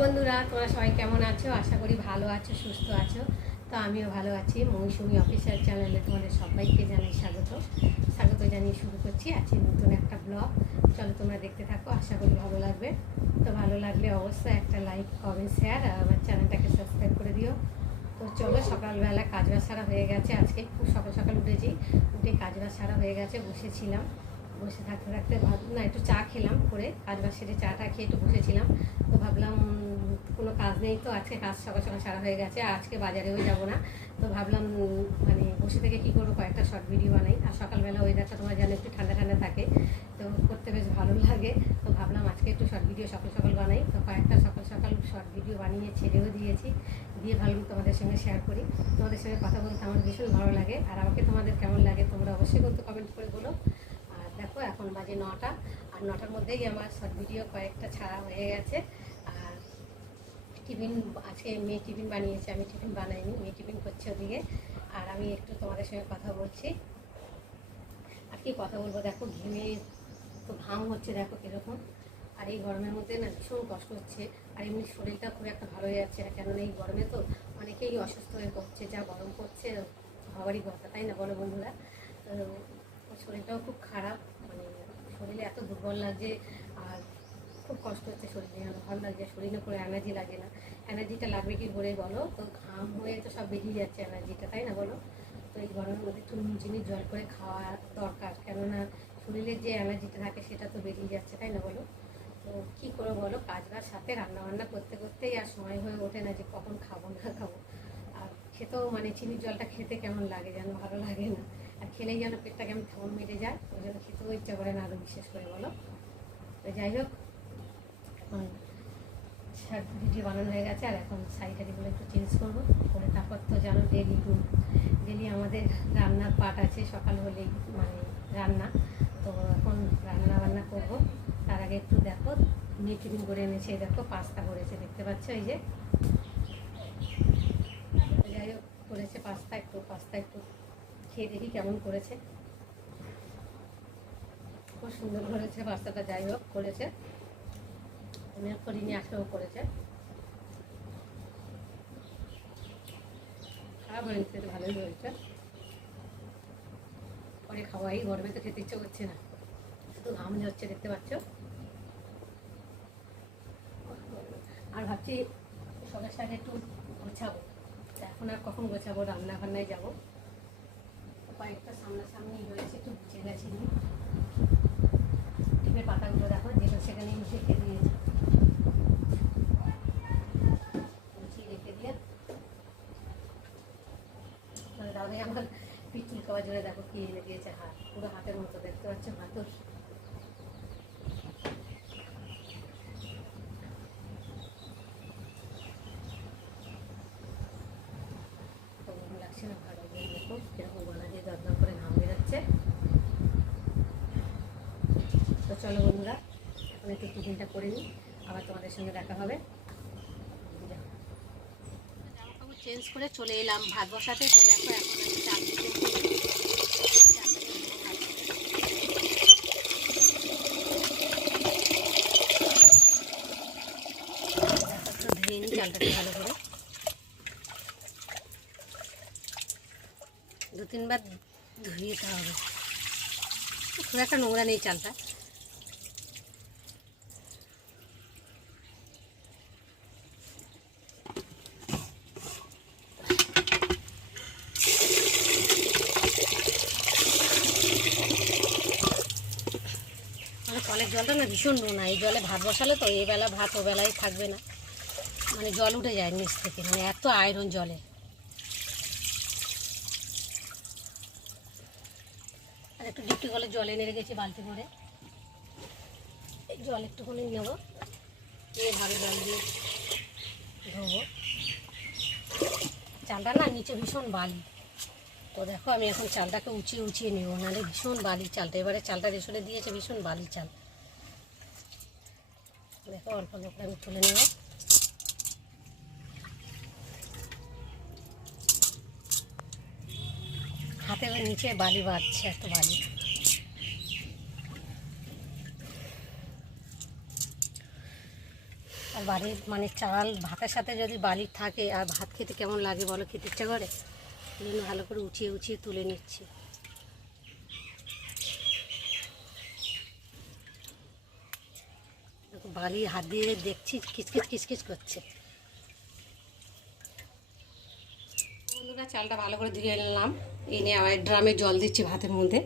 বন্ধুরা, তোমরা সবাই কেমন আছো? আশা করি ভালো আছো, সুস্থ আছো। তো আমিও ভালো আছি। মৌসুমি অফিসিয়াল চ্যানেলে তোমাদের সবাইকে জানাই স্বাগত জানিয়ে শুরু করছি আজকে নতুন একটা ব্লগ। চলো তোমরা দেখতে থাকো, আশা করি ভালো লাগবে। তো ভালো লাগলে অবশ্যই একটা লাইক, কমেন্ট, শেয়ার আর আমার চ্যানেলটাকে সাবস্ক্রাইব করে দিও। তো চলো, সকালবেলা কাজবাজ সারা হয়ে গেছে। আজকে খুব সকাল সকাল উঠে কাজবাজ সারা হয়ে গেছে। বসেছিলাম, বসে থাকতে থাকতে ভাবলাম না, একটু চা খেলাম, করে কাজবাজ সেরে চাটা খেয়ে একটু বসেছিলাম। তো ভাবলাম কোনো কাজ নেই, তো আজকে কাজ সকাল সকাল সারা হয়ে গেছে, আজকে বাজারেও যাব না। তো ভাবলাম মানে বসে থেকে কী করবো, কয়েকটা শর্ট ভিডিও বানাই। আর সকালবেলা ওয়েদারটা তোমার জানো একটু ঠান্ডা ঠান্ডা থাকে, তো করতে বেশ ভালো লাগে। তো ভাবলাম আজকে একটু শর্ট ভিডিও সকাল সকাল বানাই। তো কয়েকটা সকাল সকাল শর্ট ভিডিও বানিয়ে ছেড়েও দিয়েছি, দিয়ে ভাবলাম তোমাদের সঙ্গে শেয়ার করি। তোমাদের সঙ্গে কথা বলতে আমার ভীষণ ভালো লাগে। আর আমাকে তোমাদের কেমন লাগে তোমরা অবশ্যই কিন্তু কমেন্ট করে বলো। আর দেখো এখন বাজে 9টা, আর 9টার মধ্যেই আমার শর্ট ভিডিও কয়েকটা ছাড়া হয়ে গেছে। আর টিফিন, আজকে মেয়ে টিফিন বানিয়েছে, আমি টিফিন বানাইনি, মেয়ে টিফিন করছে ওদিকে। আর আমি একটু তোমাদের সঙ্গে কথা বলছি। আর কি কথা বলবো, দেখো ঘেমে তো ঘাম হচ্ছে, দেখো কীরকম। আর এই গরমের মধ্যে না ভীষণ কষ্ট হচ্ছে। আর এমনি শরীরটা খুব একটা ভালো হয়ে যাচ্ছে না, কেননা এই গরমে তো অনেকেই অসুস্থ হয়ে পড়ছে। যা গরম পড়ছে হওয়ারই কথা, তাই না বলো বন্ধুরা? তো শরীরটাও খুব খারাপ, মানে শরীরে এত দুর্বল লাগছে। আর খুব কষ্ট হচ্ছে শরীরে, ভালো লাগছে, শরীরে করে এনার্জি লাগে না। এনার্জিটা লাগবে কি করে বলো? তো ঘাম হয়ে তো সব বেরিয়ে যাচ্ছে এনার্জিটা, তাই না বলো? তো এই গরমের মধ্যে একটু নুন চিনি জল করে খাওয়া দরকার, কেননা শরীরের যে এনার্জিটা থাকে সেটা তো বেরিয়ে যাচ্ছে, তাই না বলো? তো কী করবো বলো, কাজবার সাথে রান্নাবান্না করতে করতেই আর সময় হয়ে ওঠে না যে কখন খাবো না খাবো। আর খেতেও মানে চিনির জলটা খেতে কেমন লাগে যেন, ভালো লাগে না। আর খেলেই যেন পেটটা কেমন কেমন মেরে যায়, ওই জন্য খেতেও ইচ্ছা করে না আরও, বিশেষ করে বলো। তো যাই হোক, এখন ভিডিও বানানো হয়ে গেছে, আর এখন শাড়িটারিগুলো একটু চেঞ্জ করবো, করে তারপর তো জানো ডেলি আমাদের রান্নার পাট আছে, সকাল হলেই মানে রান্না। তো এখন রান্না বান্না করবো। তার আগে একটু দেখো মেয়ে টিফিন করে এনেছে, দেখো পাস্তা করেছে, দেখতে পাচ্ছ এই যে। যাই হোক, করেছে পাস্তা, একটু খেয়ে দেখি কেমন করেছে। খুব সুন্দর করেছে পাস্তাটা, যাই হোক করেছে, আমি করিনি, আজকেও করেছে। খারাপ হয়নি, খেতে ভালোই হয়েছে। পরে খাওয়াই, গরমে তো খেতে ইচ্ছে করছে না, শুধু ঘাম হচ্ছে, দেখতে পাচ্ছ। আর ভাবছি সবার সাথে একটু গোছাবো, এখন আর কখন গোছাবো, রান্না বান্নায় যাবো। কয়েকটা সামনাসামনি রয়েছে, একটু গুছিয়ে গেছি। টিপের পাতাগুলো দেখো, যেটা সেখানে রেখে দিয়েছি, গুছিয়ে রেখে দিয়ে মানে দাদা আমার পিঠুল খাওয়ার জন্য দেখো কি এনে দিয়েছে, হাত পুরো হাতের মতো, দেখতে পাচ্ছ হাতর। লাগছে না ভালো, দেখো কিরকম গলা দিয়ে দরদর করে ঘাম বেরোচ্ছে। তো চলো বন্ধুরা, এখন একটু টিফিনটা করে নিই, আবার তোমাদের সঙ্গে দেখা হবে। জামা কাপড় চেঞ্জ করে চলে এলাম ভাত বসাতে। তো দেখো এখন আমি চাল ধুয়ে নিই চালটাকে ভালো করে, 2-3 বার ধুয়ে দিতে হবে। খুব একটা নোংরা নেই চালটা। মানে কলের জলটা না ভীষণ নোনা, এই জলে ভাত বসালে তো এই বেলা ভাত ও বেলায় থাকবে না, মানে জল উঠে যায় নিচ থেকে, মানে এত আয়রন জলে। আর একটু ডিপটি কলে জল এনে রেখেছি বালতি করে, এই জল একটুখানি নেবো, নিয়ে ভালো জল দিয়ে ধোবো। চালটা না নিচে ভীষণ বালি, তো দেখো আমি এখন চালটাকে উঁচিয়ে নেবো, নাহলে ভীষণ বালি চালটা। এবারে চালটা রেসরে দিয়েছে, ভীষণ বালি চাল। দেখো অল্প অল্প করে আমি তুলে নেব। হাতে নিচে বালি বাড়ছে, এত বালি। আর বাড়ির মানে চাল ভাতের সাথে যদি বালির থাকে আর ভাত খেতে কেমন লাগে বলো, খেতে ইচ্ছা করে। ভালো করে উঁচিয়ে উঁচিয়ে তুলে নিচ্ছি। বালি হাত দিয়ে দেখছি কিচকিচ কিচকিচ করছে। বন্ধুরা, চালটা ভালো করে ধুয়ে নিলাম, এনে আবার ড্রামে জল দিচ্ছি ভাতের মধ্যে।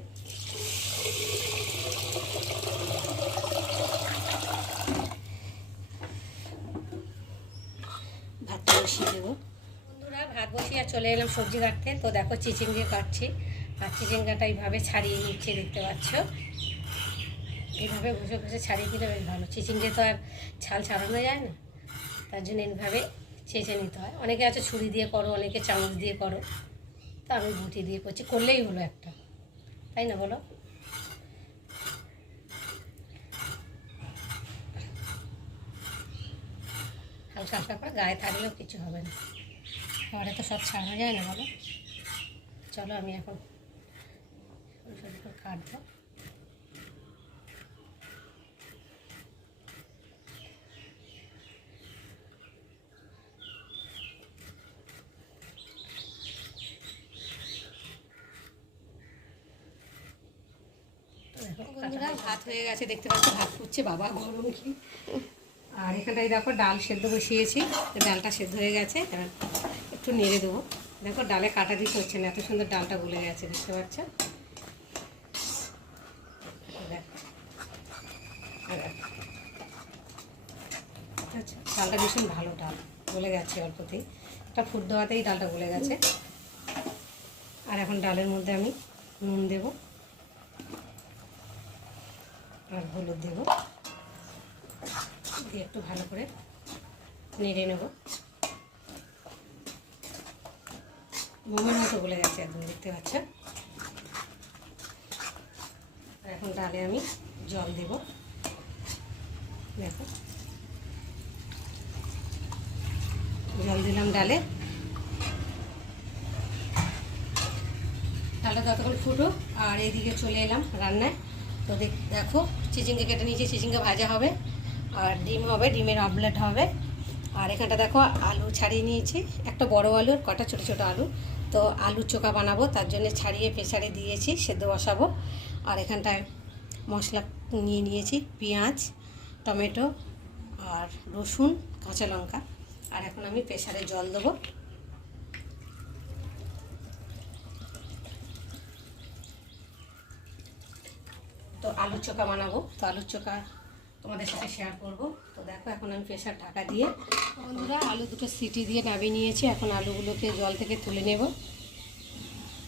ভাতটা বসিয়ে দেবো। বন্ধুরা, ভাত বসিয়ে চলে এলাম সবজি কাটতে। তো দেখো চিচিঙ্গে কাটছি, আর চিচিঙ্গাটা এইভাবে ছাড়িয়ে নিচ্ছে, দেখতে পাচ্ছ। এইভাবে ঘষে ঘষে ছাড়িয়ে দিলে বেশ ভালো। চিচিঙ্গে তো আর ছাল ছাড়ানো যায় না, তার জন্য এইভাবে চেঁচে নিতে হয়। অনেকে আছে ছুরি দিয়ে করো, অনেকে চামচ দিয়ে করো, তো আমি বটি দিয়ে করছি, করলেই হলো একটা, তাই না বলো। হালকা হালকা করে গায়ে থাকলেও কিছু হবে না, পরে তো সব ছাড়া যায় না বলো। চলো আমি এখন কাটবো। বন্ধুরা, ভাত হয়ে গেছে, দেখতে পাচ্ছি ভাত ফুটছে, বাবা গরম কি। আর এখানটায় দেখো ডাল সেদ্ধ বসিয়েছি, ডালটা সেদ্ধ হয়ে গেছে, এবার একটু নেড়ে দেবো। দেখো ডালে কাটা দিতে হচ্ছে না, এত সুন্দর ডালটা গলে গেছে, দেখতে পাচ্ছ। আচ্ছা, ডালটা ভীষণ ভালো, ডাল গলে গেছে অল্পতেই, একটা ফুট দেওয়াতেই ডালটা গলে গেছে। আর এখন ডালের মধ্যে আমি নুন দেব আর হলুদ দেব, দিয়ে একটু ভালো করে নেড়ে নেব। মোমের মতো গলে গেছে একদম, দেখতে পাচ্ছ। আর এখন ডালে আমি জল দেব, দেখো জল দিলাম ডালে। ডালটা ততক্ষণ ফুটো, আর এইদিকে চলে এলাম রান্নায়। তো দেখো চিচিঙ্গা কেটে নিয়েছি, চিচিঙ্গা ভাজা হবে, আর ডিম হবে, ডিমের অমলেট হবে। আর এখানটা দেখো আলু ছাড়িয়ে নিয়েছি, একটা বড় আলু আর কটা ছোটো ছোটো আলু। তো আলুর চোখা বানাবো, তার জন্য ছাড়িয়ে প্রেসারে দিয়েছি, সেদ্ধ বসাবো। আর এখানটায় মশলা নিয়ে নিয়েছি, পেঁয়াজ, টমেটো আর রসুন, কাঁচা লঙ্কা। আর এখন আমি প্রেসারে জল দেবো। তো আলুর চোখা বানাবো, তো আলুর চোখা তোমাদের সাথে শেয়ার করব। তো দেখো এখন আমি প্রেসার ঢাকা দিয়ে, বন্ধুরা আলু দুটো সিটি দিয়ে নামিয়ে নিয়েছি। এখন আলুগুলোকে জল থেকে তুলে নেব।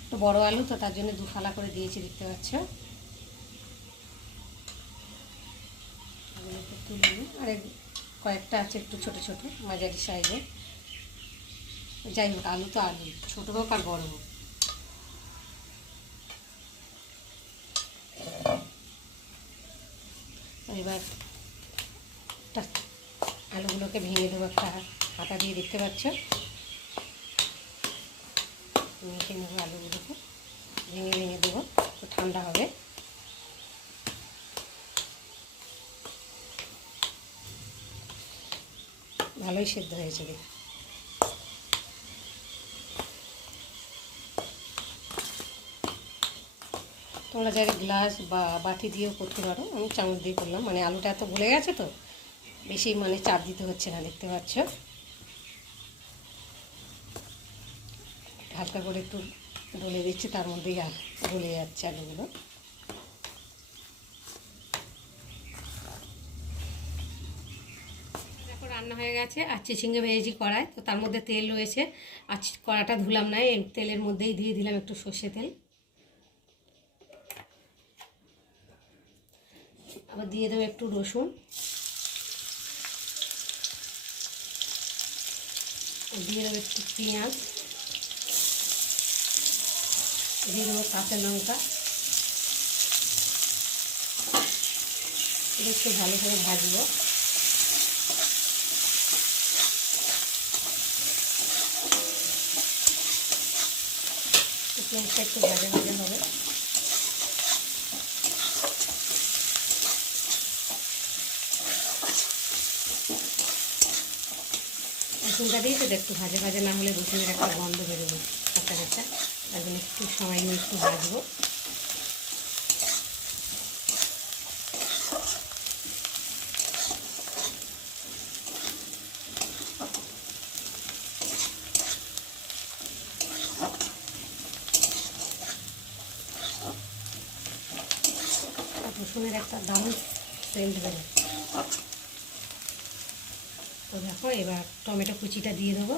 তো বড় আলু, তো তার জন্য 2 ফালা করে দিয়েছি, দেখতে পাচ্ছ। আলুগুলোকে তুলে নিই, আর কয়েকটা আছে একটু ছোট ছোট মাঝারি সাইজে। যাই হোক, আলু তো আলু, ছোটো হোক আর বড় হোক। এবার আলুগুলোকে ভেঙে দেবো একটা হাতা দিয়ে, দেখতে পাচ্ছ। মেখে নেবো আলুগুলোকে, ভেঙে ভেঙে দেবো, তো ঠান্ডা হবে। ভালোই সেদ্ধ হয়েছে দেখ। তোমরা যারা গ্লাস বা বাটি দিয়েও করতে পারো, আমি চামচ দিয়ে করলাম, মানে আলুটা এত গলে গেছে তো বেশি মানে চাপ দিতে হচ্ছে না, দেখতে পাচ্ছ। হালকা করে একটু ডলে দিচ্ছি, তার মধ্যেই গলে যাচ্ছে আলুগুলো। দেখো রান্না হয়ে গেছে, আর চিচিঙ্গে ভেজেছি কড়াই, তো তার মধ্যে তেল রয়েছে। আর কড়াটা ধুলাম না, এই তেলের মধ্যেই দিয়ে দিলাম একটু সর্ষে তেল। আবার দিয়ে দেবো একটু রসুন, দিয়ে দেবো একটু পেঁয়াজ, দিয়ে দেবো কাঁচা লঙ্কা। একটু ভালো করে ভাজবো। পেঁয়াজটা একটু ভাজা ভাজা হবে। রসুনটা দিয়েছে তো একটু ভাজা ভাজা না হলে রসুনের একটা গন্ধ বেরোবে কাঁচা কাঁচা, তার জন্য একটু সময় নিয়ে একটু ভাজবো। রসুনের একটা দারুণ সেন্ট বেরোয়। তো দেখো এবার টমেটো কুচিটা দিয়ে দেবো,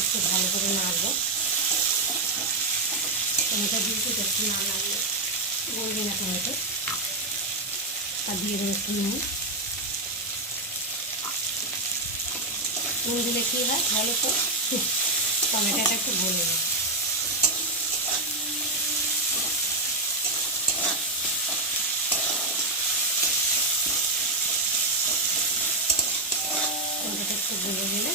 একটু ভালো করে নাড়বো। টমেটো দিয়েছি একটু না নাড়লে গলবে না টমেটো। আর দিয়ে দেবো একটু নুন। নুন দিলে কী হয় ভালো তো টমেটোটা একটু গলে যায়। টমেটোটা একটু গলে গেলে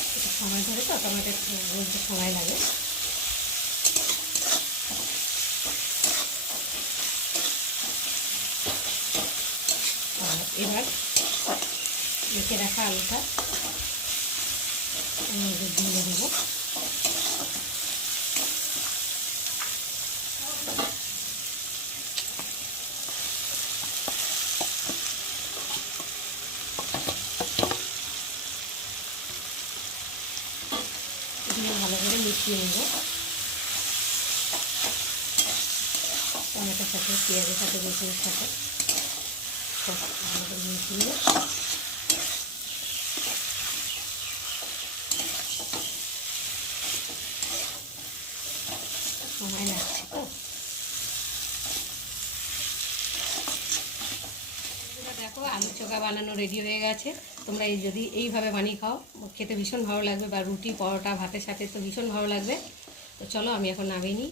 একটু সময় ধরে তো টমেটো গলতে সময় লাগে। আর এবার মেখে রাখা আলুটা দিয়ে দেবো। দিয়ে ভালো করে মিশিয়ে নেব টমেটোর সাথে, পেঁয়াজের সাথে, রসুনের সাথে সব ভালো করে মিশিয়ে নেব। সময় লাগছে তো। দেখো আলুর চোখা বানানো রেডি হয়ে গেছে। তোমরা যদি এইভাবে বানিয়ে খাও খেতে ভীষণ ভালো লাগবে, বা রুটি পরোটা ভাতের সাথে তো ভীষণ ভালো লাগবে। তো চলো আমি এখন নামিয়ে নিই।